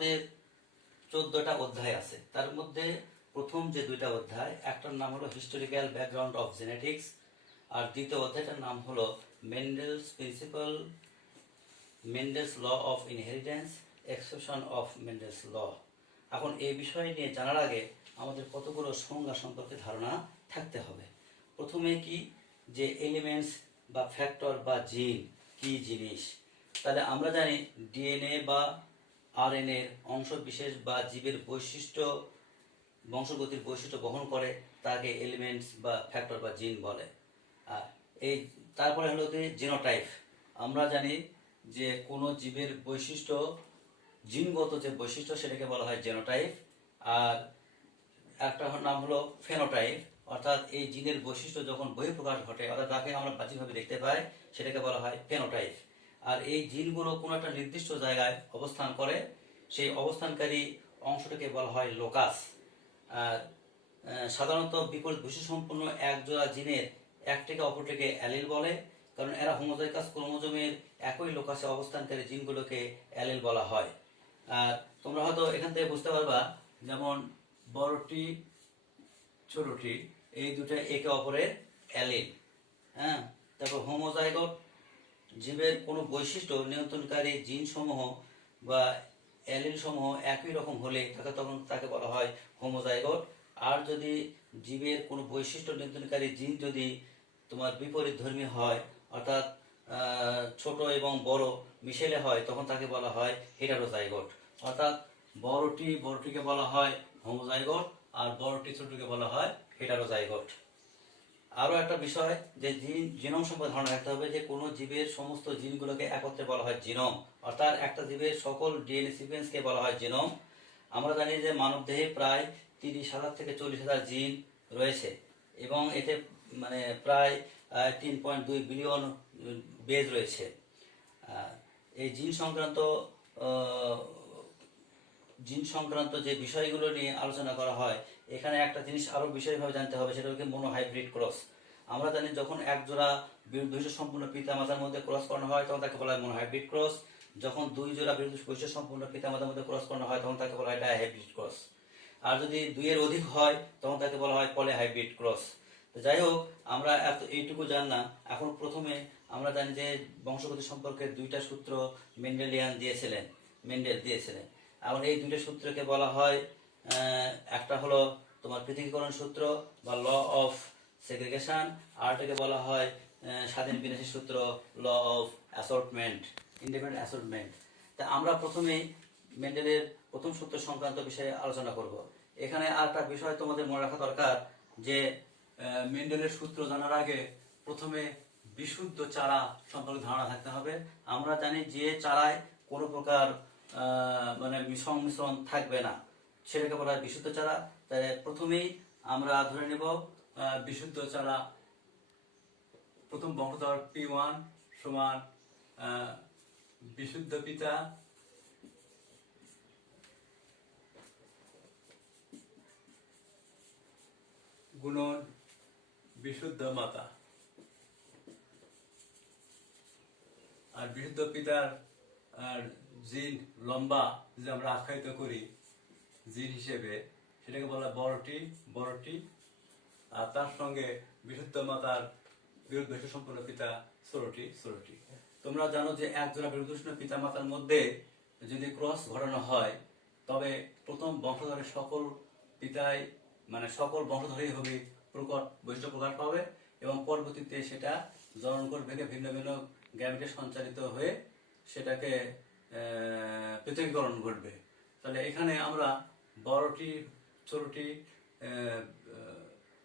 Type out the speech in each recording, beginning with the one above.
আমাদের 14টা অধ্যায় আছে। তার মধ্যে প্রথম যে দুইটা অধ্যায়, একটার নাম হলো হিস্টোরিক্যাল ব্যাকগ্রাউন্ড অফ জেনেটিক্স, আর দ্বিতীয় অধ্যায়টার নাম হলো Mendel's law of inheritance, expression of Mendel's law. এখন এই বিষয় নিয়ে জানার আগে আমাদের কতগুলো সংজ্ঞা সম্পর্কে ধারণা থাকতে হবে। প্রথমে কি যে এলিমেন্টস বা ফ্যাক্টর বা জিন কি জিনিস। তাহলে আমরা জানি ডিএনএ বা আরএনএর অংশ বিশেষ বা জীবের বৈশিষ্ট্য, বংশগতির বৈশিষ্ট্য বহন করে, তাকে এলিমেন্টস বা ফ্যাক্টর বা জিন বলে। আর এই তারপরে হলো কি জিনোটাইপ। আমরা জানি যে কোনো জীবের বৈশিষ্ট্য, জিনগত যে বৈশিষ্ট্য, সেটাকে বলা হয় জেনোটাইপ। আর একটা নাম হলো ফেনোটাইপ, অর্থাৎ এই জিনের বৈশিষ্ট্য যখন বহিঃপ্রকাশ ঘটে, অর্থাৎ তাকে আমরা বাহ্যিকভাবে দেখতে পাই, সেটাকে বলা হয় ফেনোটাইপ। আর এই জিনগুলো কোনো একটা নির্দিষ্ট জায়গায় অবস্থান করে, সেই অবস্থানকারী অংশটাকে বলা হয় লোকাস। আর সাধারণত বিপরীত বৈশিষ্ট্যসম্পন্ন একজোড়া জিনের একটিকে অপরটিকে অ্যালিল বলে, কারণ এরা হোমোজাইগাস ক্রোমোজোমের একই লোকাসে অবস্থানকারী জিনগুলোকে অ্যালিল বলা হয়। আর তোমরা হয়তো এখান থেকে বুঝতে পারবা, যেমন বড়টি ছোটটি এই দুটো একে অপরের অ্যালিল। হ্যাঁ, তারপর হোমোজাইগোট জীবের কোনো বৈশিষ্ট্য নিয়ন্ত্রণকারী জিন সমূহ বা অ্যালিল সমূহ একই রকম হলে তাকে বলা হয় হোমোজাইগোট। আর যদি জীবের কোনো বৈশিষ্ট্য নিয়ন্ত্রণকারী জিন যদি তোমার বিপরীত ধর্মী হয়, অর্থাৎ ছোট এবং বড় মিশেলে হয়, তখন তাকে বলা হয় হেটারোজাইগোট। অর্থাৎ বড়টিকে বলা হয় হোমোজাইগোট, আর বড়টি ছোটটিকে বলা হয় হেটারোজাইগোট। আরও একটা বিষয় যে জিনোম সম্পর্কে ধারণা রাখতে হবে, যে কোনো জীবের সমস্ত জিনগুলোকে একত্রে বলা হয় জিনোম, অর্থাৎ একটা জীবের সকল ডিএনএ সিকোয়েন্সকে বলা হয় জিনোম। আমরা জানি যে মানবদেহে প্রায় 30,000 থেকে 40,000 জিন রয়েছে, এবং এতে মানে প্রায় 3.2 বিলিয়ন বেজ রয়েছে। এই জিন সংক্রান্ত যে বিষয়গুলো নিয়ে আলোচনা করা হয়, এখানে একটা জিনিস আরো বিষয়ভাবে জানতে হবে, সেটা হচ্ছে মনোহাইব্রিড ক্রস। আমরা জানি যখন এক জোড়া বৈশিষ্ট্য সম্পূর্ণ পিতা মাতার মধ্যে ক্রস করানো হয়, তখন তাকে বলা হয় মনোহাইব্রিড ক্রস। যখন দুই জোড়া বৈশিষ্ট্য সম্পূর্ণ পিতা মাতার মধ্যে ক্রস করানো হয়, তখন তাকে বলা হয় ডাইহাইব্রিড ক্রস। আর যদি দুইয়ের অধিক হয়, তখন তাকে বলা হয় পলিহাইব্রিড ক্রস। তো যাই হোক, আমরা এইটুকু জানলাম। এখন প্রথমে আমরা জানি যে বংশগতি সম্পর্কে দুইটা সূত্র মেন্ডেল দিয়েছিলেন। এখন এই দুইটা সূত্রকে বলা হয়, একটা হলো তোমার পৃথকীকরণ সূত্র বা ল অফ সেগ্রিগেশন, আর এটাকে বলা হয় স্বাধীন বিন্যাসী সূত্র, law of assortment, independent assortment. তা আমরা প্রথমেই মেন্ডেলের প্রথম সূত্র সংক্রান্ত বিষয়ে আলোচনা করব। এখানে আর একটা বিষয় তোমাদের মনে রাখা দরকার, যে মেন্ডেলের সূত্র জানার আগে প্রথমে বিশুদ্ধ চারা সম্পর্কে ধারণা থাকতে হবে। আমরা জানি যে চারায় কোনো প্রকার মানে সংমিশ্রণ থাকবে না, সেটাকে বলা হয় বিশুদ্ধ চারা। তাই প্রথমেই আমরা ধরে নেব বিশুদ্ধ চারা, প্রথম বংশধর P1 সমান বিশুদ্ধ পিতা গুণন বিশুদ্ধ মাতা। আর বিশুদ্ধ পিতার জিন লম্বা যদি আমরা আখ্যায়িত করি জিন হিসেবে, সেটাকে বলা বড়টি। আর তার সঙ্গে বিশুদ্ধ মাতার বৈশিষ্ট্য সম্পন্ন পিতা ষোলটি। তোমরা জানো যে একজোড়া বৈশিষ্ট্য পিতা মাতার মধ্যে যদি ক্রস ঘটানো হয়, তবে প্রথম বংশধরের সকল পিতাই মানে সকল বংশধরই হবে প্রকট বৈশিষ্ট্য প্রকাশ পাবে, এবং পরবর্তীতে সেটা জনন করবে ভিন্ন ভিন্ন গ্যামেটে সঞ্চালিত হয়ে সেটাকে পৃথকীকরণ ঘটবে। তাহলে এখানে আমরা বড়টি ছোটটি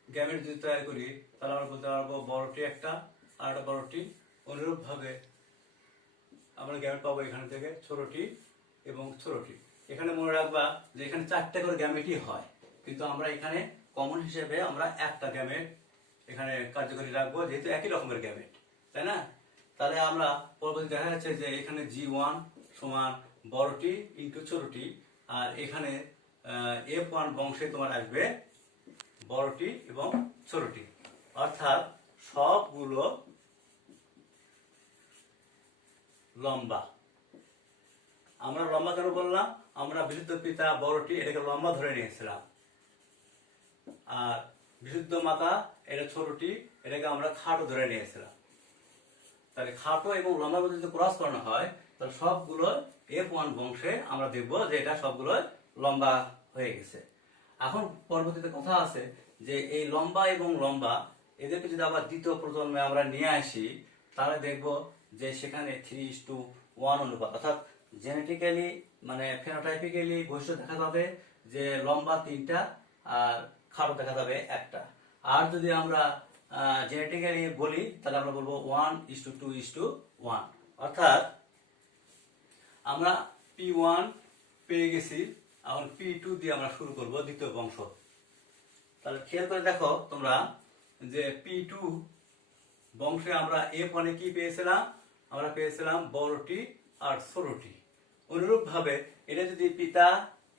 গ্যামেট যদি তৈরি করি, তাহলে আমরা বলতে পারবো বড়টি একটা আর একটা বড়টি। অনুরূপ ভাবে আমরা গ্যামেট পাবো এখান থেকে ছোটটি এবং ছোটটি। এখানে মনে রাখবা যে এখানে 4টে করে গ্যামেটই হয়, কিন্তু আমরা এখানে কমন হিসেবে আমরা একটা গ্যামেট এখানে কার্যকরী রাখবো, যেহেতু একই রকমের গ্যামেট, তাই না? তাহলে আমরা পরবর্তী দেখা যাচ্ছে যে এখানে G1 সমান বড়টি ইন্টু ছোটটি, আর এখানে F1 বংশে তোমার আসবে বড়টি এবং ছোটটি, অর্থাৎ সবগুলো লম্বা। আমরা লম্বা কেন বললাম? আমরা বিশুদ্ধ পিতা বড়টি এটাকে লম্বা ধরে নিয়েছিলাম, আর বিশুদ্ধ মাতা এটা ছোটটি এটাকে আমরা খাটো ধরে নিয়েছিলাম। তাহলে খাটো এবং লম্বার মধ্যে যদি ক্রস করানো হয় তাহলে সবগুলো F1 বংশে আমরা দেখব যে এটা সবগুলো লম্বা হয়ে গেছে। এখন পরবর্তীতে কথা আছে যে এই লম্বা এবং লম্বা এদেরকে যদি আবার দ্বিতীয় প্রজন্মে আমরা নিয়ে আসি তাহলে দেখব যে সেখানে 3:1 অনুপাত, অর্থাৎ জেনেটিক্যালি মানে ফেনোটাইপিক্যালি বৈশিষ্ট্য দেখা যাবে যে লম্বা 3টা আর খাটো দেখা যাবে 1টা। আর যদি আমরা জেনেটিক্যালি বলি তাহলে আমরা বলবো 1:2:1, অর্থাৎ আমরা P1 পেয়ে গেছি, এখন P2 দিয়ে আমরা শুরু করব দ্বিতীয় বংশ। তাহলে খেয়াল করে দেখো তোমরা যে P2 বংশে আমরা F1 এ কি পেয়েছিলাম, আমরা পেয়েছিলাম বড়টি আর ছোটটি। অনুরূপ ভাবে এটা যদি পিতা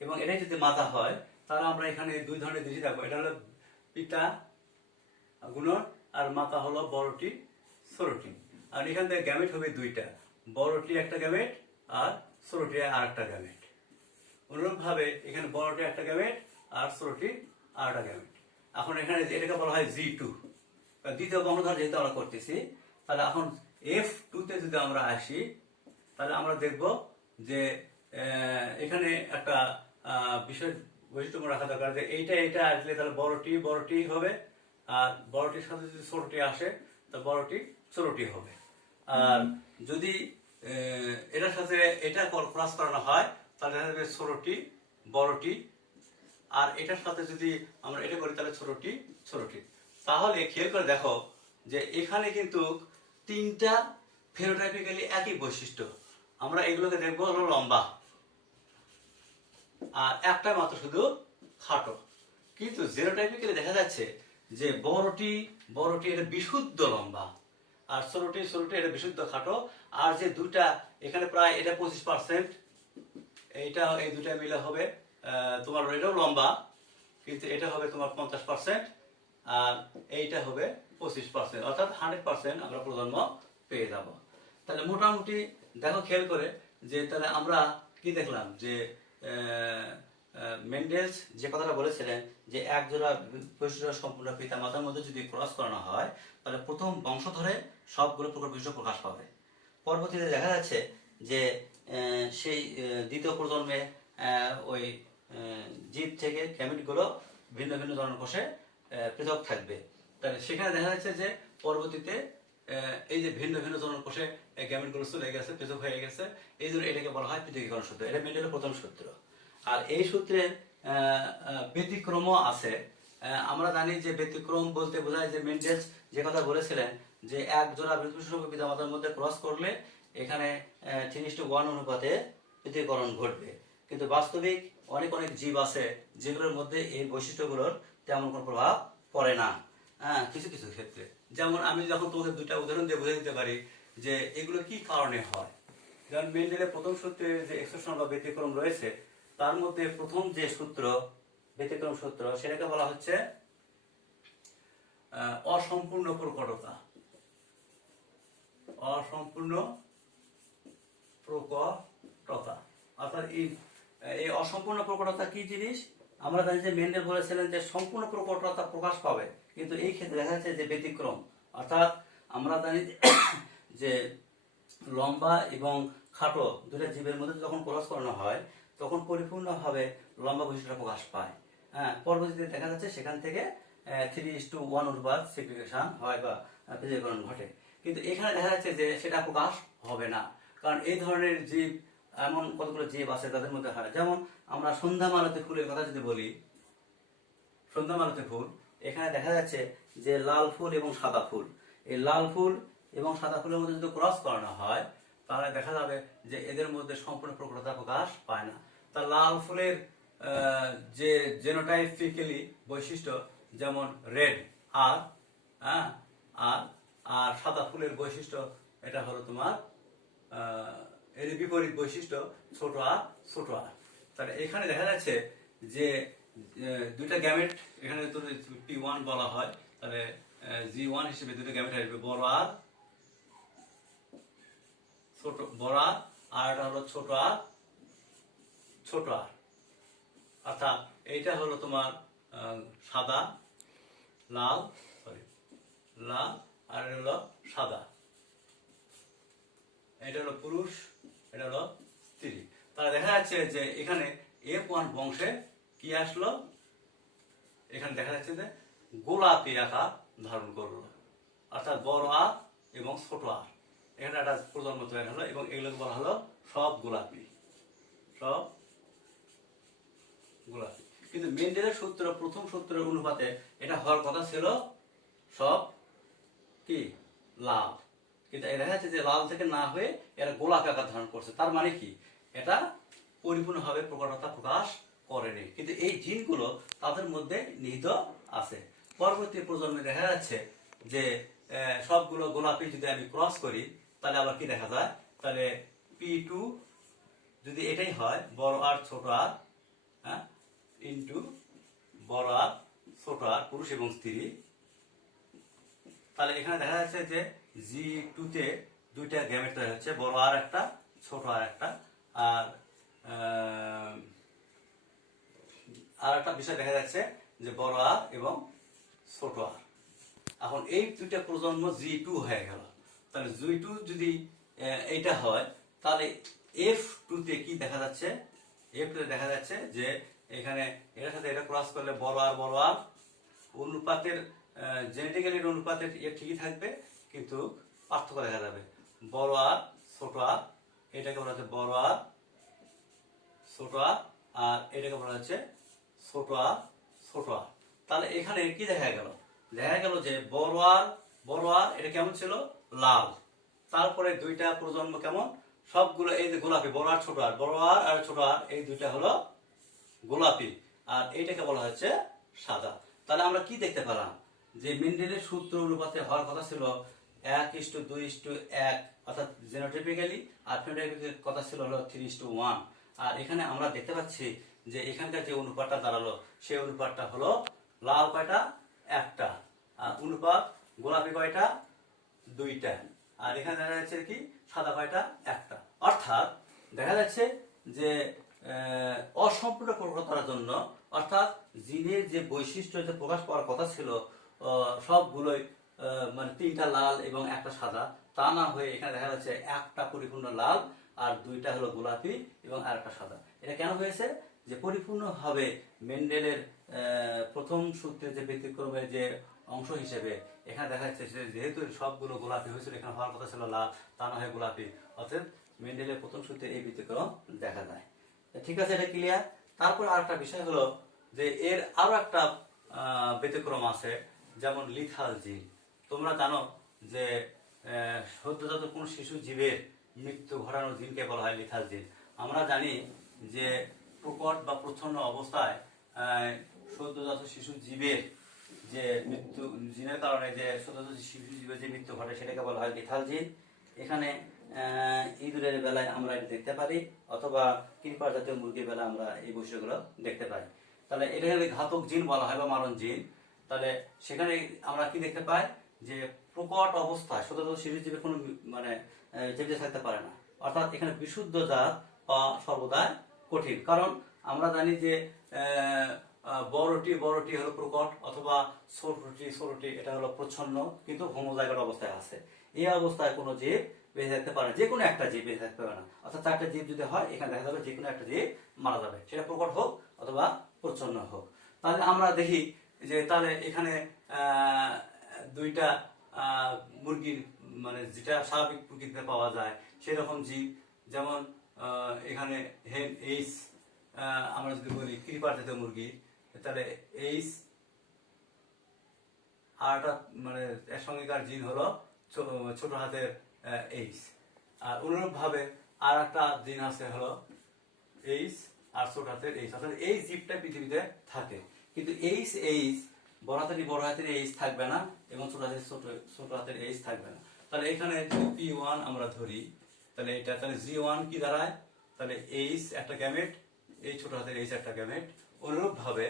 এবং এটা যদি মাতা হয় তাহলে আমরা এখানে দুই ধরনের জিনিস দেখবো, এটা হলো পিতা গুণন আর মাতা হলো বড়টি ছোটটি। আর এখান থেকে গ্যামেট হবে দুইটা, বড়টি একটা গ্যামেট আর ছোটটি আর একটা গ্যামেট। অনুরূপ ভাবে এখানে বড়টি একটা গ্যামেট আর ছোটটি আর একটা গ্যামেট। এখন এখানে এটাকে বলা হয় G2, দ্বিতীয় বংশধর যেহেতু আমরা করতেছি। তাহলে এখন F2 তে যদি আমরা আসি তাহলে আমরা দেখব যে এখানে একটা বিষয় বৈশিষ্ট্য রাখা দরকার যে এইটা আসলে তাহলে বড়টি হবে, আর বড়টির সাথে যদি ছোটটি আসে তাহলে বড়টি ছোটটি হবে। আর যদি এটার সাথে এটা ক্রস করানো হয় তাহলে দেখা যাবে ছোটটি বড়টি, আর এটার সাথে যদি আমরা এটা করি তাহলে ছোটটি। তাহলে খেয়াল করে দেখো যে এখানে কিন্তু 3টা ফেনোটাইপিক্যালি একই বৈশিষ্ট্য, আমরা এগুলোকে দেখবো হলো লম্বা, আর একটা মাত্র শুধু খাটো। কিন্তু জেনোটাইপিক্যালি দেখা যাচ্ছে যে বড়টি এটা বিশুদ্ধ লম্বা, আর ছোটটি এটা বিশুদ্ধ খাটো। আর যে দুটা এখানে প্রায় এটা 25%, এইটা এই দুটা মিলে হবে তোমার এটাও লম্বা, কিন্তু এটা হবে তোমার 50%, আর এইটা হবে 25%, অর্থাৎ 100% আমরা প্রজন্ম পেয়ে যাব। তাহলে মোটামুটি দেখো খেয়াল করে যে তাহলে আমরা কি দেখলাম যে মেন্ডেলস যে কথাটা বলেছিলেন যে এক জোড়া বৈশিষ্ট্য সম্পূর্ণ পিতা মাতার মধ্যে যদি ক্রস করানো হয় তাহলে প্রথম বংশ ধরে সবগুলো প্রকার বৈশিষ্ট্য প্রকাশ পাবে। পরবর্তীতে দেখা যাচ্ছে যে সেই দ্বিতীয় প্রজন্মে ওই জীব থেকে গ্যামেটগুলো ভিন্ন ভিন্ন ধরনের কোষে পৃথক থাকবে। তাহলে সেখানে দেখা যাচ্ছে যে পরবর্তীতে এই যে ভিন্ন ভিন্ন ধরনের কোষে গ্যামেটগুলো চলে গেছে, পৃথক হয়ে গেছে, এই জন্য এটাকে বলা হয় পৃথকীকরণ সূত্র। এটা মেন্ডেলের প্রথম সূত্র। আর এই সূত্রের ব্যতিক্রমও আছে। আমরা জানি যে ব্যতিক্রম বলতে বোঝায় যে মেন্ডেলস যে কথা বলেছিলেন যে এক জোড়া বৃহৎ পিতা মাতার মধ্যে ক্রস করলে এখানে 3:1 অনুপাতে পৃথকীকরণ ঘটবে। কিন্তু বাস্তবিক অনেক জীব আছে যেগুলোর মধ্যে এই বৈশিষ্ট্যগুলোর তেমন কোনো প্রভাব পড়ে না। কিছু কিছু ক্ষেত্রে, যেমন আমি যখন তোমাকে দুটা উদাহরণ দিয়ে বুঝে দিতে পারি যে এগুলো কি কারণে হয়। যেমন মেন্ডেলের প্রথম সূত্রে যে এক্সেপশন বা ব্যতিক্রম রয়েছে তার মধ্যে প্রথম যে সূত্র ব্যতিক্রম সূত্র সেটাকে বলা হচ্ছে অসম্পূর্ণ প্রকটতা। অসম্পূর্ণ প্রকটতা, অর্থাৎ এই অসম্পূর্ণ প্রকটতা কি জিনিস? আমরা জানি যে মেন্ডেল বলেছিলেন যে সম্পূর্ণ প্রকটতা প্রকাশ পাবে, কিন্তু এই ক্ষেত্রে দেখা যাচ্ছে যে ব্যতিক্রম। অর্থাৎ আমরা জানি যে লম্বা এবং খাটো দুটা জীবের মধ্যে যখন ক্রস করানো হয় তখন পরিপূর্ণভাবে লম্বা বৈশিষ্ট্য প্রকাশ পায়। পরবর্তীতে দেখা যাচ্ছে সেখান থেকে 3:1 অনুপাত সেগ্রিগেশন হয় বা পৃথকীকরণ ঘটে। কিন্তু এখানে দেখা যাচ্ছে যে সেটা প্রকাশ হবে না, কারণ এই ধরনের জীব এমন কতগুলো জীব আছে তাদের মধ্যে হয়। যেমন আমরা সন্ধ্যা মালতী ফুলের কথা যদি বলি, সন্ধ্যা মালতী ফুল, এখানে দেখা যাচ্ছে যে লাল ফুল এবং সাদা ফুল, এই লাল ফুল এবং সাদা ফুলের মধ্যে যদি ক্রস করানো হয় তাহলে দেখা যাবে যে এদের মধ্যে সম্পূর্ণ প্রকটতা প্রকাশ পায় না। তা লাল ফুলের যে জেনোটাইপিক্যালি বৈশিষ্ট্য যেমন রেড আর আর সাদা ফুলের বৈশিষ্ট্য এটা হলো তোমার এর বিপরীত বৈশিষ্ট্য ছোট আর। তাহলে এখানে দেখা যাচ্ছে যে দুইটা গ্যামেট এখানে P1 বলা হয়, তাহলে G1 হিসেবে দুটো গ্যামেট আসবে, বড় আর ছোট, বড় আর এটা হলো ছোট আর ছোট আর, অর্থাৎ এইটা হলো তোমার সাদা লাল, লাল আর এটা হলো সাদা, এটা হলো পুরুষ, এটা হলো স্ত্রী। তাহলে দেখা যাচ্ছে যে এখানে F1 বংশে কি আসলো, এখানে দেখা যাচ্ছে যে গোলাপি আকার ধারণ করলো, অর্থাৎ বড় আর এবং ছোট আর, এখানে একটা প্রজন্ম তৈরি হলো এবং এগুলোকে বলা হলো সব গোলাপি, সব গোলাপি। কিন্তু মেন্ডেলের সূত্র, প্রথম সূত্রের অনুপাতে এটা হওয়ার কথা ছিল সব কি লাল, কিন্তু দেখা যাচ্ছে যে লাল থেকে না হয়ে এরা গোলাপি আকার ধারণ করছে। তার মানে কি, এটা পরিপূর্ণভাবে প্রকটতা প্রকাশ করেনি, কিন্তু এই জিনগুলো তাদের মধ্যে নিহিত আছে। পরবর্তী প্রজন্মে দেখা যাচ্ছে যে সবগুলো গোলাপি যদি আমি ক্রস করি তাহলে আবার কি দেখা যায়, তাহলে P2 যদি এটাই হয় বড় আর ছোট আর, হ্যাঁ, ইন্টু বড় আর ছোট আর পুরুষ এবং স্ত্রী, তাহলে এখানে দেখা যাচ্ছে যে G2 তে দুইটা গ্যামেট তৈরি হচ্ছে, বড় আর একটা ছোট আর একটা। আর একটা বিষয় দেখা যাচ্ছে যে বড় আর এবং ছোট আর। এখন এই দুইটা প্রজন্ম G2 হয়ে গেল, তাহলে G2 যদি এইটা হয় তাহলে F2 তে কি দেখা যাচ্ছে, F2 তে দেখা যাচ্ছে যে এখানে এটার সাথে এটা ক্রস করলে বড় আর অনুপাতের জেনেটিক্যালি অনুপাতের ঠিকই থাকবে, কিন্তু পার্থক্য দেখা যাবে। বড় আর ছোট আর, এটাকে বলা হচ্ছে বড় আর ছোট আর এটাকে বলা হচ্ছে ছোট আর। তাহলে এখানে কি দেখা গেল, যে বড় আর এটা কেমন ছিল, লাল। তারপরে দুইটা প্রজন্ম কেমন, সবগুলো এই যে গোলাপি, বড় আর ছোট আর, আর ছোট আর এই দুইটা হলো গোলাপি, আর এইটাকে বলা হচ্ছে সাদা। তাহলে আমরা কি দেখতে পেলাম, যে মেন্ডেলের সূত্র অনুপাতে হওয়ার কথা ছিল 1:2:1, অর্থাৎ জেনোটাইপিক্যালি, আর ফিনোটাইপিক্যালি কথা ছিল হলো 3:1। আর এখানে আমরা দেখতে পাচ্ছি যে এখানকার যে অনুপাতটা দাঁড়ালো সেই অনুপাতটা হলো লাল কয়টা, একটা, আর অনুপাত গোলাপি কয়টা, দুইটা, আর এখানে দেখা যাচ্ছে কি সাদা কয়টা, একটা। অর্থাৎ দেখা যাচ্ছে যে অসম্পূর্ণ প্রকটতার জন্য, অর্থাৎ জিনের যে বৈশিষ্ট্য যে প্রকাশ পাওয়ার কথা ছিল সবগুলোই মানে তিনটা লাল এবং একটা সাদা, তা না হয়ে এখানে দেখা যাচ্ছে একটা পরিপূর্ণ লাল আর দুইটা হলো গোলাপি এবং আর একটা সাদা। এটা কেন হয়েছে, যে পরিপূর্ণভাবে মেন্ডেলের প্রথম সূত্রে যে ব্যতিক্রমের যে অংশ হিসেবে এখানে দেখা যাচ্ছে যে যেহেতু সবগুলো গোলাপি হয়েছিল, এখানে হওয়ার কথা ছিল লাল, তা না হয় গোলাপি, অর্থাৎ মেন্ডেলের প্রথম সূত্রে এই ব্যতিক্রম দেখা যায়। ঠিক আছে, এটা ক্লিয়ার। তারপর আর একটা বিষয় হলো যে এর আরো একটা ব্যতিক্রম আছে, যেমন লিথাল জিন। তোমরা জানো যে সদ্যজাত কোন শিশু জীবের মৃত্যু ঘটানোর জিনকে বলা হয় লিথাল জিন। আমরা জানি যে প্রকট বা প্রচ্ছন্ন অবস্থায় সদ্যজাত শিশু জীবের যে মৃত্যু জিনের কারণে যে সদ্যজাত শিশু জীবের যে মৃত্যু ঘটে সেটাকে বলা হয় লিথাল জিন। এখানে ইঁদুরের বেলায় আমরা এটা দেখতে পারি, অথবা কিরপার জাতীয় মুরগির বেলায় আমরা এই বৈশিষ্ট্যগুলো দেখতে পাই। তাহলে এটা ঘাতক জিন বলা হয় বা মারণ জিন। তাহলে সেখানে আমরা কি দেখতে পাই, যে প্রকট অবস্থায় সদ্যজাত শিশু জীবের কোনো মানে বেঁচে থাকতে পারে না, অর্থাৎ এখানে বিশুদ্ধ জাত পাওয়া সর্বদাই কঠিন। কারণ আমরা জানি যে বড়টি হলো প্রকট, অথবা ছোটটি এটা হলো প্রচ্ছন্ন কিন্তু হোমোজাইগোট অবস্থায় আছে। এই অবস্থায় কোনো জীব বেঁচে থাকতে পারে না, যে কোনো একটা জীব বেঁচে থাকতে পারে না। অর্থাৎ চারটা জীব যদি হয়, এখানে দেখা যাবে যে কোনো একটা জীব মারা যাবে, সেটা প্রকট হোক অথবা প্রচ্ছন্ন হোক। তাহলে আমরা দেখি যে তাহলে এখানে দুইটা মুরগির মানে যেটা স্বাভাবিক প্রকৃতিতে পাওয়া যায় সেরকম জীব, যেমন এখানে হেন এইচ, আমরা যদি বলি ক্রিপার জাতীয় মুরগি, তাহলে এইচ আর একটা মানে এর সঙ্গেকার জিন হলো ছোট হাতের এইচ। আর অনুরূপ ভাবে আর একটা জিন আছে হলো এইচ আর ছোট হাতের এইচ, অর্থাৎ এই জীবটা পৃথিবীতে থাকে, কিন্তু এইচ বড় হাতের এইচ থাকবে না এবং ছোট হাতের এইচ থাকবে না। তাহলে এখানে যদি P1 আমরা ধরি, তাহলে এটা তাহলে G1 কি দাঁড়ায়, তাহলে এইচ একটা গ্যামেট, এই ছোট হাতের এইচ একটা গ্যামেট। অনুরূপ ভাবে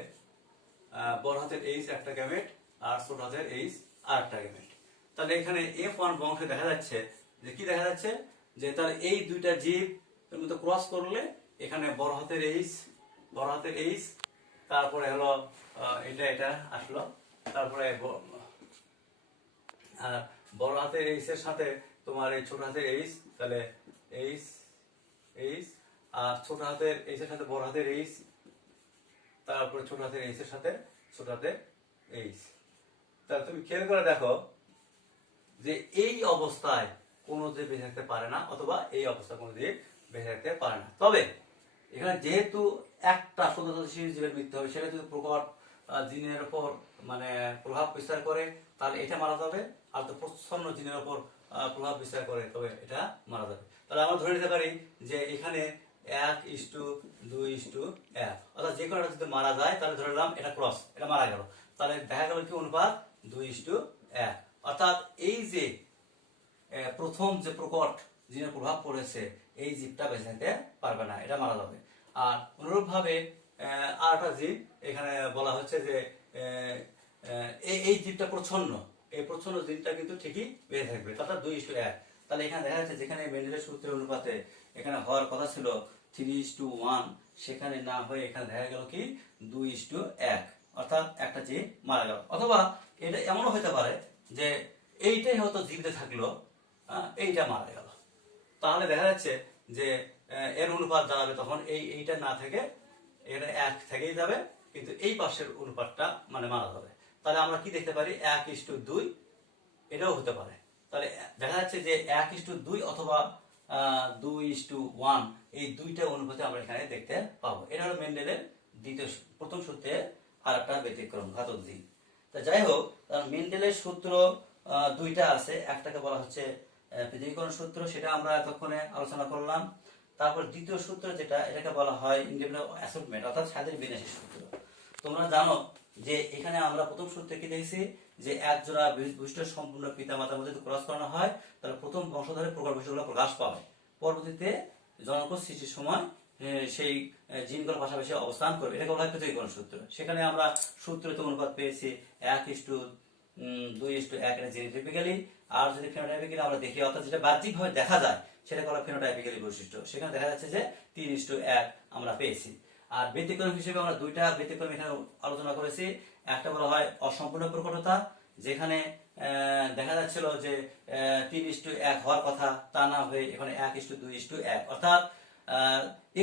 বড় হাতের এইচ একটা গ্যামেট আর ছোট হাতের এইচ আর একটা গ্যামেট। তাহলে এখানে F1 বংশে দেখা যাচ্ছে যে কি দেখা যাচ্ছে, যে তার এই দুইটা জীব এর মধ্যে ক্রস করলে এখানে বড় হাতের এইচ, তারপরে হলো এটা আসলো, তারপরে আর বড় হাতের এইচ এর সাথে তোমার এই ছোট হাতের এইচ, তাহলে এইচ আর ছোট হাতের এইচ এর সাথে বড় হাতের এইচ, তারপরে ছোট হাতের এইচ এর সাথে ছোট হাতের এইচ। তাহলে তুমি খেয়াল করে দেখো যে এই অবস্থায় কোনো যে বেঁচে থাকতে পারে না, অথবা এই অবস্থায় কোনো যে বেঁচে থাকতে পারে না। তবে এখানে যেহেতু একটা সদস্যশীল জীবের মৃত্যু হবে, সেটা যদি প্রকট জিনের উপর মানে প্রভাব বিস্তার করে তাহলে এটা মারা যাবে, আর তো প্রচ্ছন্ন জিনের উপর প্রভাব বিস্তার করে তবে এটা মারা যাবে। তাহলে আমরা ধরে নিতে পারি যে এখানে 1:2:1, অর্থাৎ যে কোনো যদি মারা যায় তাহলে ধরে নিলাম এটা ক্রস, এটা মারা গেল, তাহলে দেখা গেল কি অনুপাত 2:1। অর্থাৎ এই যে প্রথম যে প্রকট জিনের প্রভাব পড়েছে এই জীবটা বেঁচে থাকতে পারবে না, এটা মারা যাবে। আর অনুরূপভাবে আর একটা জীব এখানে বলা হচ্ছে যে এই জীবটা প্রচ্ছন্ন, এই প্রচ্ছন্ন জিনটা কিন্তু ঠিকই বেঁচে থাকবে, অর্থাৎ 2:1। তাহলে এখানে দেখা যাচ্ছে যেখানে মেন্ডেলের সূত্রের অনুপাতে এখানে হওয়ার কথা ছিল 3:1, সেখানে না হয়ে এখানে দেখা গেল কি 2:1, অর্থাৎ একটা জীব মারা গেল। অথবা এটা এমনও হতে পারে যে এইটাই হয়তো জীবিত থাকলো, এইটা মারা গেল, তাহলে দেখা যাচ্ছে যে এর অনুপাত দাঁড়াবে তখন এইটা না থেকে এটা 1 থেকেই যাবে, কিন্তু এই পাশের অনুপাতটা মানে মারা যাবে। তাহলে আমরা কি দেখতে পারি 1:2, এটাও হতে পারে। তাহলে দেখা যাচ্ছে যে 1:2 অথবা 2:1, এই দুইটা অনুপাতে আমরা এখানে দেখতে পাবো। এটা হলো মেন্ডেলের প্রথম সূত্রে আর একটা ব্যতিক্রম, ঘাতক জিন। তা যাই হোক, মেন্ডেলের সূত্র দুইটা আছে, একটাকে বলা হচ্ছে পৃথকীকরণ সূত্র, সেটা আমরা এতক্ষণে আলোচনা করলাম। তারপর দ্বিতীয় সূত্র যেটা, এটাকে বলা হয় ইন্ডিপেন্ডেন্ট অ্যাসর্টমেন্ট, অর্থাৎ স্বাধীন বিন্যাসের সূত্র। তোমরা জানো যে এখানে আমরা প্রথম সূত্রে কি দেখছি যে এক জোড়া বৈশিষ্ট্য সম্পূর্ণ পিতা মাতার মধ্যে ক্রস করানো হয় তাহলে প্রথম বংশধরের প্রকট বৈশিষ্ট্যগুলো প্রকাশ পাবে, পরবর্তীতে জনক সৃষ্টির সময় সেই জিনগুলো পাশাপাশি অবস্থান করবে, এটাকে বলা হয় পৃথকীকরণ সূত্র। সেখানে আমরা সূত্রিত অনুপাত পেয়েছি 1:2:1, এটা জেনেটিক্যালি। আর যদি ফিনোটাইপিক্যালি আমরা দেখি, অর্থাৎ যেটা বাহ্যিকভাবে দেখা যায় সেটাকে বলা ফিনোটাইপিক্যালি বৈশিষ্ট্য, সেখানে দেখা যাচ্ছে যে 3:1 আমরা পেয়েছি। আর ব্যতিক্রম হিসেবে আমরা দুইটা ব্যতিক্রম এখানে আলোচনা করেছি। একটা বলা হয় অসম্পূর্ণ প্রকটতা, যেখানে দেখা যাচ্ছিল যে 3:1 হওয়ার কথা, তা না হয়ে এখানে 1:2:1, অর্থাৎ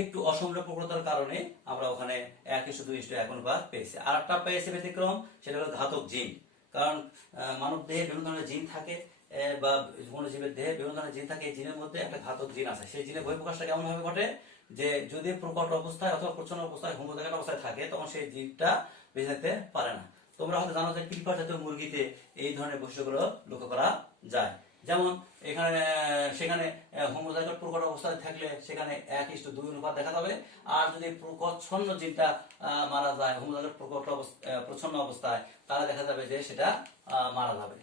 একটু অসম্পূর্ণ প্রকটতার কারণে আমরা ওখানে 1:2:1 অনুপাত পেয়েছি। আর একটা পেয়েছি ব্যতিক্রম, সেটা হলো ঘাতক জিন। কারণ মানব দেহে বিভিন্ন ধরনের জিন থাকে, বা কোনো জীবের দেহে বিভিন্ন ধরনের জিন থাকে, এই জিনের মধ্যে একটা ঘাতক জিন আছে। সেই জিনের বহিঃপ্রকাশটা কেমন ভাবে ঘটে যে যদি প্রকট অবস্থায় অথবা প্রচ্ছন্ন অবস্থায় হোমোজাইগাস অবস্থায় থাকে তখন সেই জীবটা বেঁচে থাকতে পারে না। তোমরা হয়তো জানো যে ক্রিপার জাতীয় মুরগিতে এই ধরনের বৈশিষ্ট্যগুলো লক্ষ্য করা যায়। যেমন সেখানে হোমোজাইগাস প্রকট অবস্থায় থাকলে সেখানে 1:2 অনুপাত দেখা যাবে। আর যদি প্রচ্ছন্ন জিনটা মারা যায় হোমোজাইগাস প্রচ্ছন্ন অবস্থায়, তাহলে দেখা যাবে যে সেটা মারা যাবে।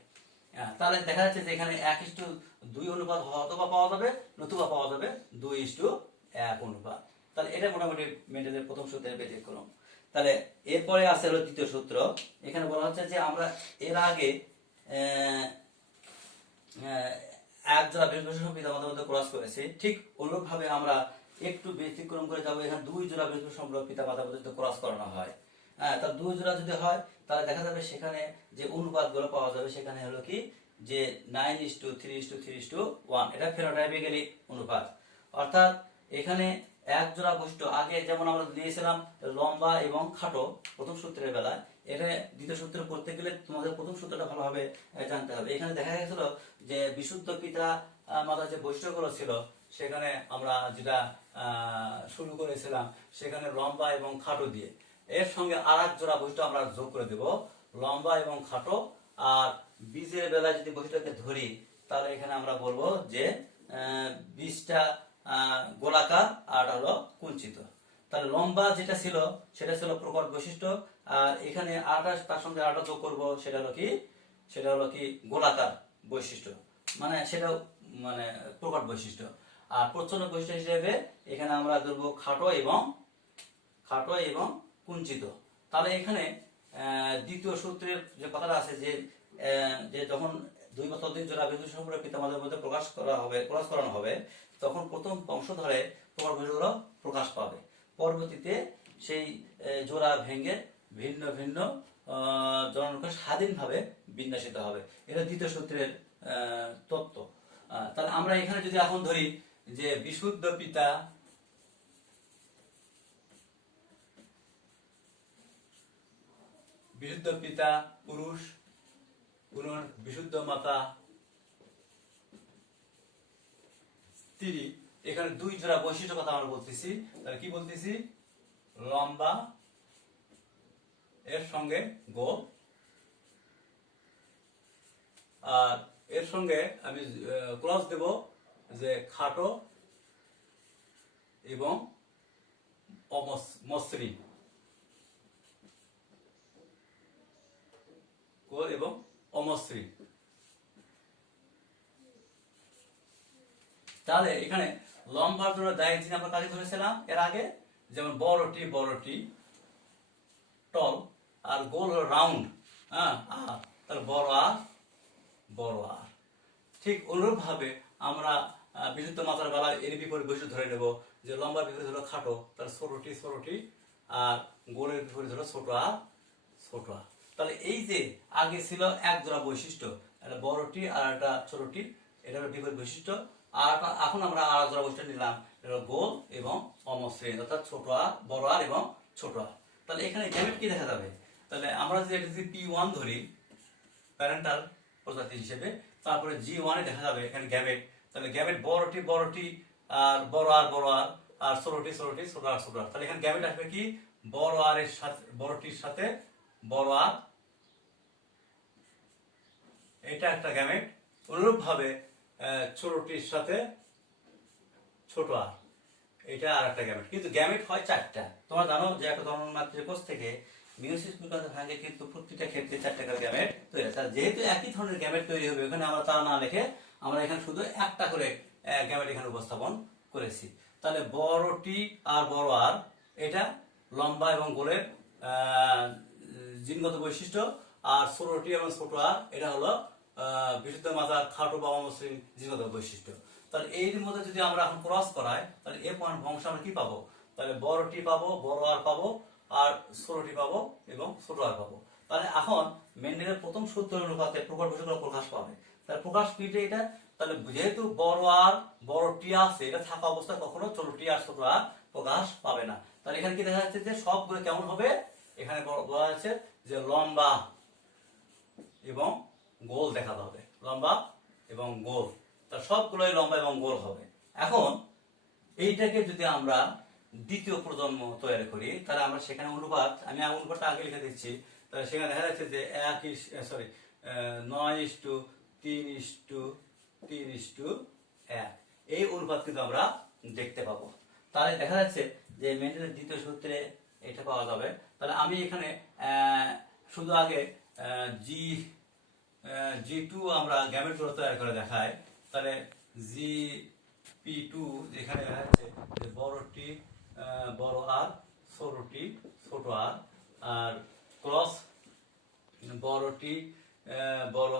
তাহলে দেখা যাচ্ছে যে এখানে 1:2 অনুপাত অথবা পাওয়া যাবে, নতুবা পাওয়া যাবে 2:1 অনুপাত। তাহলে এটা মোটামুটি মেন্ডেলের প্রথম সূত্রের ব্যতিক্রম। তাহলে এরপরে আছে হলো দ্বিতীয় সূত্র। এখানে বলা হচ্ছে যে আমরা এর আগে এক জোড়া বীজবৈশিষ্ট্য পিতামাতার মধ্যে ক্রস করেছি, ঠিক অনুরূপ ভাবে আমরা একটু ব্যতিক্রম করে যাবো। এখানে 2 জোড়া বীজবৈশিষ্ট্য পিতামাতার মধ্যে ক্রস করানো হয়। তাহলে 2 জোড়া যদি হয় তাহলে দেখা যাবে সেখানে যে অনুপাতগুলো পাওয়া যাবে সেখানে হলো কি যে 9:3:3:1, এটা ফেনোটাইপিক্যালি অনুপাত। অর্থাৎ এখানে এক জোড়া বৈশিষ্ট্য আগে যেমন আমরা দিয়েছিলাম লম্বা এবং খাটো প্রথম সূত্রের বেলায়, এটা দ্বিতীয় সূত্র করতে গেলে তোমাদের প্রথম সূত্রটা ভালোভাবে জানতে হবে। এখানে দেখা গেছিল যে বিশুদ্ধ পিতা মাতার যে বৈশিষ্ট্যগুলো ছিল সেখানে আমরা যেটা শুরু করেছিলাম সেখানে লম্বা এবং খাটো দিয়ে, এর সঙ্গে আর এক জোড়া বৈশিষ্ট্য আমরা যোগ করে দেব লম্বা এবং খাটো। আর বীজের বেলায় যদি বৈশিষ্ট্যকে ধরি তাহলে এখানে আমরা বলবো যে বীজটা গোলাকার আর হলো কুঞ্চিত। তাহলে লম্বা যেটা ছিল সেটা ছিল প্রকট বৈশিষ্ট্য, আর এখানে আরটা তার সঙ্গে আরটা যোগ করবো সেটা হলো কি গোলাকার বৈশিষ্ট্য, মানে সেটাও মানে প্রকট বৈশিষ্ট্য। আর প্রচ্ছন্ন বৈশিষ্ট্য হিসেবে এখানে আমরা ধরবো খাটো এবং কুঞ্চিত। তাহলে এখানে দ্বিতীয় সূত্রের যে কথাটা আছে যে যখন 2 বা ততোধিক জোড়া বীজবৈশিষ্ট্য সম্পূর্ণ পিতামাতার মধ্যে ক্রস করানো হবে তখন প্রথম বংশধরে প্রকট বৈশিষ্ট্যগুলো প্রকাশ পাবে। পরবর্তীতে সেই জোড়া ভেঙে ভিন্ন ভিন্ন জননকে স্বাধীনভাবে বিন্যাসিত হবে। এটা দ্বিতীয় সূত্রের তত্ত্ব। তাহলে আমরা এখানে যদি এখন ধরি যে বিশুদ্ধ পিতা পুরুষ, বিশুদ্ধ মাতা স্ত্রী, এখানে দুই জোড়া বৈশিষ্ট্য কথা আমরা বলতেছি। তাহলে কি বলতেছি? লম্বা এর সঙ্গে গোল, আর এর সঙ্গে আমি ক্লজ দেব যে খাটো এবং মসৃণ, গোল এবং অমসৃণ। তাহলে এখানে লম্বার জন্য ডাইজিন আমরা কাজে ধরেছিলাম এর আগে, যেমন বড়টি টল, আর গোল হলো রাউন্ড, হ্যাঁ, আর তাহলে বড় আর। ঠিক অনুরূপ ভাবে আমরা বিশুদ্ধ মাত্রার বেলায় এর বিপরীত বৈশিষ্ট্য ধরে নেব যে লম্বার বিপরীত হলো খাটো, তাহলে ছোটটি, আর গোলের বিপরীত হলো ছোট আর। তাহলে এই যে আগে ছিল এক জোড়া বৈশিষ্ট্য, একটা বড়টি আর একটা ছোটটি, এটা হলো বিপরীত বৈশিষ্ট্য। আর এখন আমরা আর জোড়া বৈশিষ্ট্য নিলাম, এটা গোল এবং অমসৃণ, অর্থাৎ ছোট আর, বড় আর এবং ছোট আর। তাহলে এখানে গ্যামেট কি দেখা যাবে? তাহলে আমরা যদি P1 ধরি প্যারেন্টাল প্রজাতি হিসেবে, তারপরে G1 এ দেখা যাবে এখানে গ্যামেট। তাহলে গ্যামেট বড়টি আর বড় আর ছোটটি ছোট আর। তাহলে এখানে গ্যামেট আসবে কি? বড় আর এর সাথে বড়টির সাথে বড় আর, এটা একটা গ্যামেট। অনুরূপ ভাবে ছোটটির সাথে ছোট আর, এটা আর একটা গ্যামেট। কিন্তু গ্যামেট হয় 4টা। তোমরা জানো যে একটা জন্মমাত্রের কোষ থেকে মিয়োসিস ভাঙে কিন্তু প্রত্যেকটা ক্ষেত্রে 4টা করে গ্যামেট তৈরি হয়। যেহেতু একই ধরনের গ্যামেট তৈরি হবে, এখানে আমরা তা না লিখে আমরা এখানে শুধু একটা করে গ্যামেট এখানে উপস্থাপন করেছি। তাহলে বড়টি আর বড় আর, এটা লম্বা এবং গোলের জিনগত বৈশিষ্ট্য, আর ছোটটি এবং ছোট আর, এটা হলো বিশুদ্ধ মাত্রার খাটো বা অমসৃণ জিনগত বৈশিষ্ট্য। তাহলে এর মধ্যে যদি আমরা এখন ক্রস করাই, তাহলে এ পয়েন্ট বংশ আমরা কি পাবো? তাহলে বড়টি পাবো, বড় আর পাবো, আর ছোটটি পাবো এবং ছোট আর পাবো। তাহলে এখন মেন্ডেলের প্রথম সূত্র অনুপাতে প্রকট বৈশিষ্ট্য প্রকাশ পাবে। তাহলে প্রকাশ পেতে এটা, তাহলে যেহেতু বড় আর বড়টি আছে, এটা থাকা অবস্থায় কখনো ছোটটি আর ছোট আর প্রকাশ পাবে না। তাহলে এখানে কি দেখা যাচ্ছে যে সবগুলো কেমন হবে? এখানে বলা যাচ্ছে যে লম্বা এবং গোল দেখা যাবে, লম্বা এবং গোল। তার সবগুলোই লম্বা এবং গোল হবে। এখন এইটাকে যদি আমরা দ্বিতীয় প্রজন্ম তৈরি করি, তাহলে আমরা সেখানে অনুপাত, আমি অনুপাতটা আগে লিখে দিচ্ছি। তাহলে সেখানে দেখা যাচ্ছে যে 9:3:3:1 এই অনুপাত কিন্তু আমরা দেখতে পাবো। তাহলে দেখা যাচ্ছে যে মেন্ডেলের দ্বিতীয় সূত্রে এটা পাওয়া যাবে। তাহলে আমি এখানে শুধু আগে G2 আমরা গ্যামেট গুলো তৈরি করে দেখাই। তাহলে P2 যেখানে দেখা যাচ্ছে যে বড়টি বড় আর, ছোটটি ছোট আর, আর ক্রস বড়টি বড়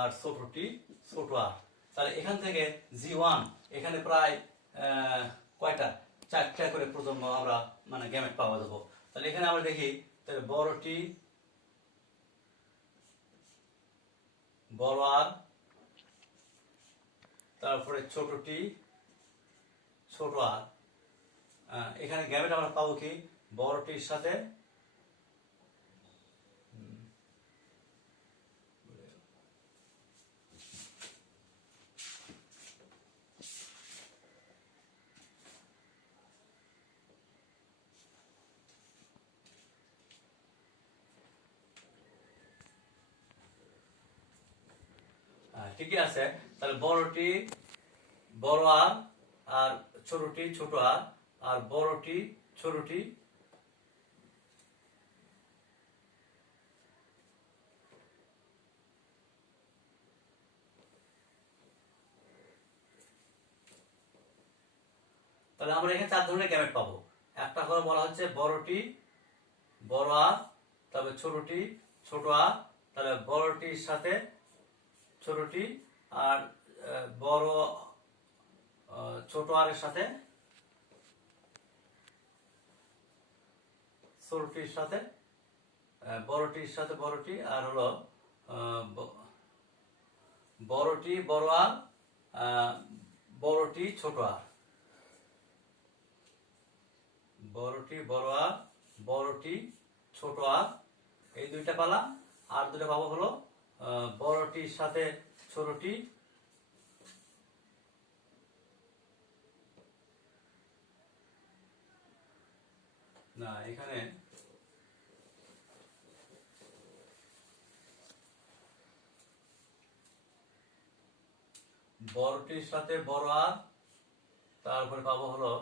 আর ছোটটি ছোট আর। তাহলে এখান থেকে G1 এখানে প্রায় কয়টা? 4টা করে প্রজন্ম আমরা মানে গ্যামেট পাওয়া যাবো। তাহলে এখানে আমরা দেখি, তাহলে বড়টি বড় আর, তারপরে ছোটটি ছোট আর। এখানে গ্যামেট আমরা পাবো কি? বড়টির সাথে ঠিকই আছে। তাহলে বড়টি বড় আর ছোটটি ছোট আর বড়টি ছোটটি তাহলে আমরা এখানে 4 ধরনের গ্যামেট পাবো। একটা করে বলা হচ্ছে বড়টি বড় আর, তারপরে ছোটটি ছোট আর, তাহলে বড়টির সাথে ছোটটি, আর বড় ছোট আর এর সাথে ছোটটির সাথে বড়টির সাথে বড়টি, আর হলো বড়টি বড় আর, বড়টি ছোট আর, বড়টি বড় আর, বড়টি ছোট আর, এই দুইটা পালাম। আর দুটো পাবো হলো বড়টির সাথে ছোটটি, না এখানে বড়টির সাথে বড় আর, তারপরে পাবো হলো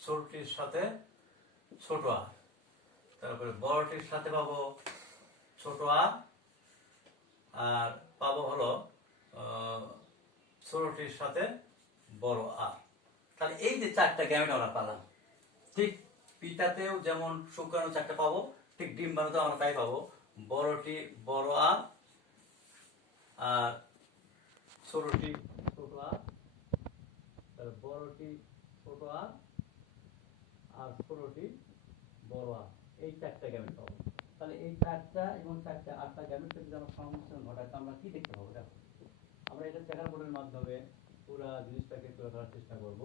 ছোটটির সাথে ছোট আর, তারপরে বড়টির সাথে পাবো ছোট আর, আর পাবো হলো ছোটটির সাথে বড় আর। তাহলে এই যে চারটা গ্যামেট আমরা পালাম, ঠিক পিতাতেও যেমন শুক্রাণু চারটা পাবো, ঠিক ডিম্বাণুতেও আমরা তাই পাবো। বড়টি বড় আর, আর ছোটটি ছোট আর, বড়টি ছোট আর, আর ছোটটি বড় আর, এই চারটা গ্যামেট পাবো। তাহলে এই চারটা এবং চারটা আটটা গ্যামেটকে যদি আমরা সংমিশ্রণ ঘটাই, আমরা কি দেখতে পাবো? দেখো, আমরা এটা চেকার বোর্ডের মাধ্যমে পুরো জিনিসটাকে তুলে ধরার চেষ্টা করব।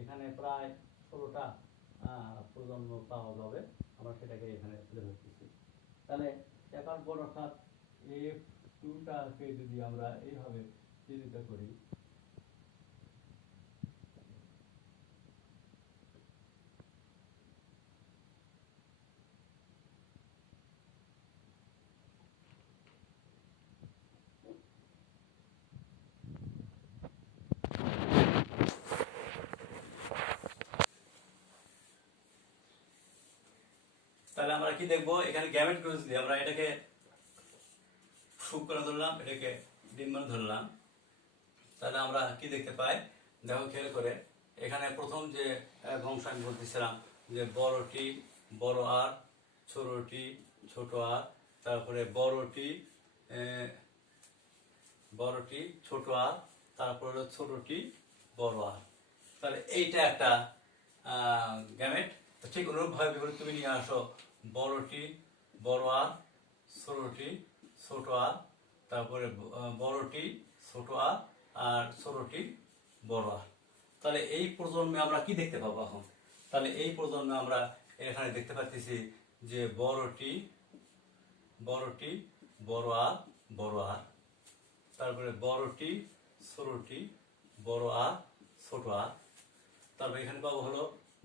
এখানে প্রায় 16টা প্রজন্ম পাওয়া যাবে, আমরা সেটাকে এখানে তুলে ধরতেছি। তাহলে চেকার বোর্ড অর্থাৎ F2টাকে যদি আমরা এইভাবে চিহ্নিত করি, তাহলে আমরা কি দেখবো? এখানে গ্যামেট গুলো যদি আমরা এটাকে শুক্রাণু ধরলাম, এটাকে ডিম্বাণু ধরলাম, তাহলে আমরা কি দেখতে পাই? দেখো খেয়াল করে, এখানে প্রথম যে অংশ আমি বলতেছিলাম যে বড়টি বড় আর, ছোটটি ছোট আর, তারপরে বড়টি ছোট আর, তারপরে ছোটটি বড় আর। তাহলে এইটা একটা গ্যামেট। ঠিক অনুরূপভাবে বিপরীত তুমি নিয়ে আসো বড়টি বড় আর, ছোটটি ছোট আর, তারপরে বড়টি ছোট আর, আর ছোটটি বড় আর। তাহলে এই প্রজন্মে আমরা কি দেখতে পাবো এখন? তাহলে এই প্রজন্মে আমরা এখানে দেখতে পাচ্ছি যে বড়টি বড় আর বড় আর, তারপরে বড়টি ছোটটি বড় আর ছোট আর, তারপরে এখানে পাবো হলো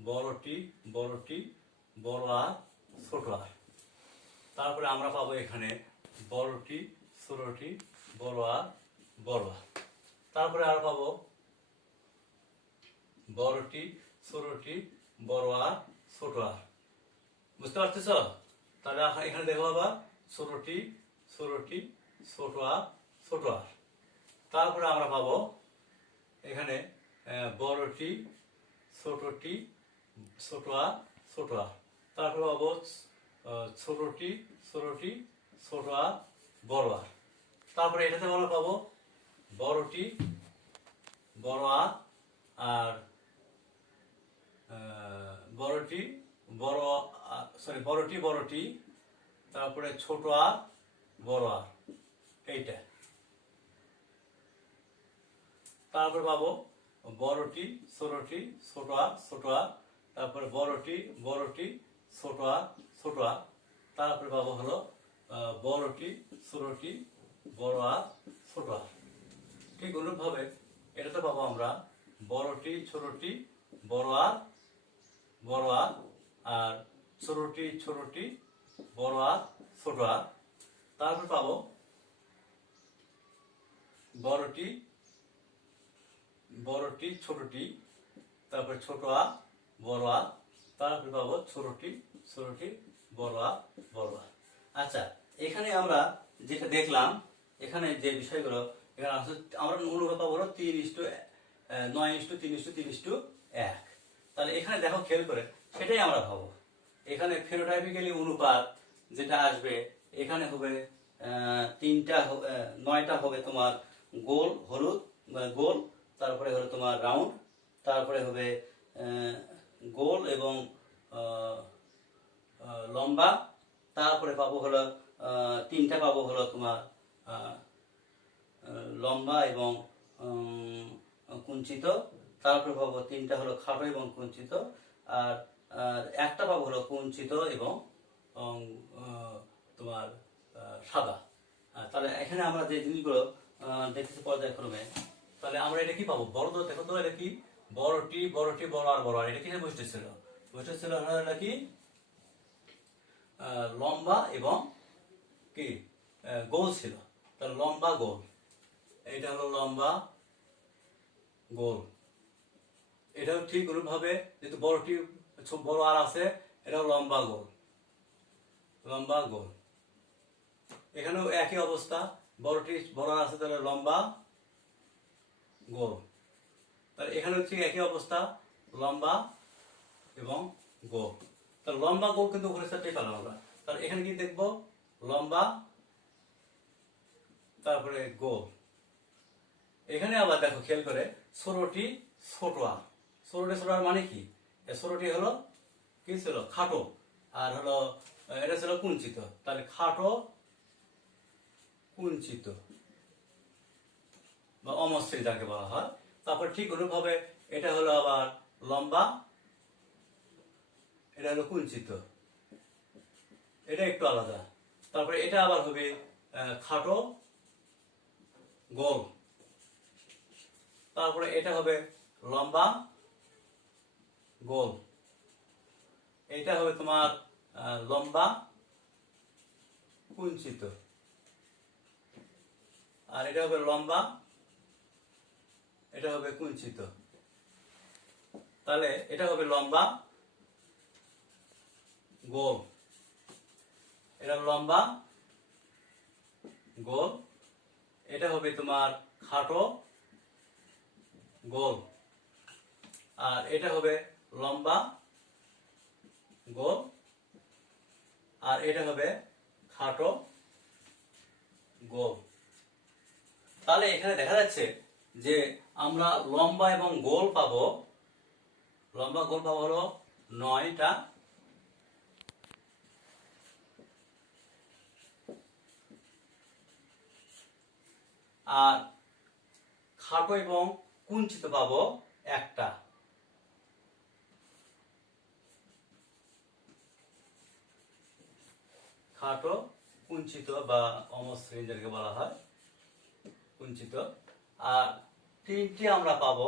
বড়টি বড় আর ছোট আর, তারপরে আমরা পাবো এখানে বড়টি ছোটটি বড় আর বড় আর, তারপরে আর পাবো বড়টি ছোটটি বড় আর ছোট আর। বুঝতে পারতেছ? তাহলে এখানে দেখো আবার ছোটটি ছোট আর ছোট আর, তারপরে আমরা পাবো এখানে বড়টি ছোটটি ছোট আর ছোট আর, তারপরে পাবো ছোটটি ছোট আর বড় আর, তারপরে এটাতে আমরা পাবো বড়টি বড় আর, আর বড়টি তারপরে ছোট আর বড় আর, এইটা। তারপরে পাবো বড়টি ছোট আর, তারপরে বড়টি ছোট আর, তারপরে পাবো হলো বড়টি ছোটটি বড় আর ছোট আর। ঠিক অনুরূপভাবে এটাতে পাবো আমরা বড়টি ছোটটি বড় আর আর ছোটটি বড় আর ছোট আর, তারপর পাবো বড়টি ছোটটি, তারপরে ছোট আর বড় আর, তারপরে পাবো ছোটটি বড় আর। আচ্ছা, এখানে আমরা যেটা দেখলাম, এখানে যে বিষয়গুলো এখানে আমরা অনুপাত পাবো 3:9:3:3:1। তাহলে এখানে দেখো খেয়াল করে, সেটাই আমরা পাবো। এখানে ফেনোটাইপিক্যালি অনুপাত যেটা আসবে, এখানে হবে 9টা হবে তোমার গোল হলুদ গোল, তারপরে হলো তোমার রাউন্ড, তারপরে হবে গোল এবং আহ, লম্বা, তারপরে পাবো হলো তিনটা পাবো হলো তোমার আহ, লম্বা এবং কুঞ্চিত, তারপরে পাবো তিনটা হলো খাটো এবং কুঞ্চিত, আর একটা পাবো হলো কুঞ্চিত এবং উম, তোমার সাদা। তাহলে এখানে আমরা যে জিনিসগুলো দেখতেছি পর্যায়ক্রমে, তাহলে আমরা এটা কি পাবো? বড় তো দেখো তো, এটা কি বড় টি, বড় টি, বড় আর বড় আর, এটা কিসে বসতেছিল? বসতেছিল হলো এটা কি লম্বা এবং কি গোল ছিল। তাহলে লম্বা গোল, এটা হলো লম্বা গোল। এটাও ঠিক অনুভাবে যেহেতু বড়টি বড় আর আছে, এটাও লম্বা গোল, লম্বা গোল। এখানেও একই অবস্থা, বড়টি বড় আর আছে, তাহলে লম্বা গোল। তাহলে এখানেও ঠিক একই অবস্থা, লম্বা এবং গোল। তাহলে লম্বা গোল কিন্তু ওখানে সাথেই পেলাম আমরা। তাহলে এখানে কি দেখবো? লম্বা, তারপরে গোল। এখানে আবার দেখো খেয়াল করে, ষোলোটি ছোট আর। ষোলোটি ছোট আর মানে কি? ষোলোটি হলো কি ছিল? খাটো, আর হলো এটা ছিল কুঞ্চিত। তাহলে খাটো, কুঞ্চিত বা অমসৃণ যাকে বলা হয়। তারপর ঠিক অনুভাবে এটা হলো আবার লম্বা, এটা হলো কুঞ্চিত, এটা একটু আলাদা। তারপরে এটা আবার হবে খাটো, গোল। তারপরে এটা হবে লম্বা, গোল। এটা হবে তোমার লম্বা, কুঞ্চিত, আর এটা হবে লম্বা, এটা হবে কুঞ্চিত। তাহলে এটা হবে লম্বা, গোল, এটা লম্বা, গোল। এটা হবে তোমার খাটো, গোল, আর এটা হবে লম্বা, গোল, আর এটা হবে খাটো, গোল। তাহলে এখানে দেখা যাচ্ছে যে আমরা লম্বা এবং গোল পাবো। লম্বা গোল পাবো হলো 9টা, আর খাটো এবং কুঞ্চিত পাবো একটা। খাটো, কুঞ্চিত বা অমসৃণ যাকে বলা হয়, কুঞ্চিত। আর তিনটি আমরা পাবো